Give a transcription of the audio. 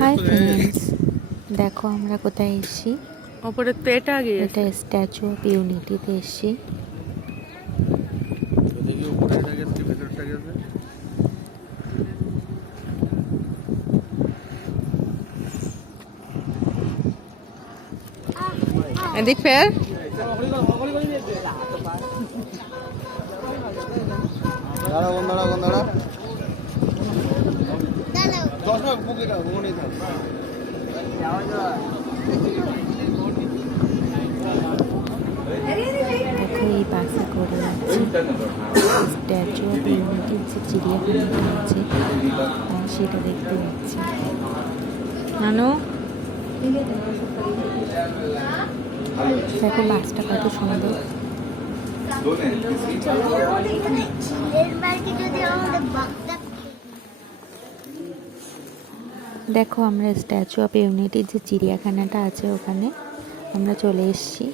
Hi friends, দেখো আমরা কোথায় এসেছি। ওপরে তো এটা আগে এটা স্ট্যাচু অফ ইউনিটিতে এসেছি। এদিক ফের দেখো এই বাসে করে যাচ্ছি স্ট্যাচু অফ ইউনিটির যে চিড়িয়াখানাটা আছে সেটা দেখতে যাচ্ছি। নানু দেখো বাসটা কত সুন্দর। দেখো আমরা স্ট্যাচু অফ ইউনিটির যে চিড়িয়াখানাটা আছে ওখানে আমরা চলে এসেছি।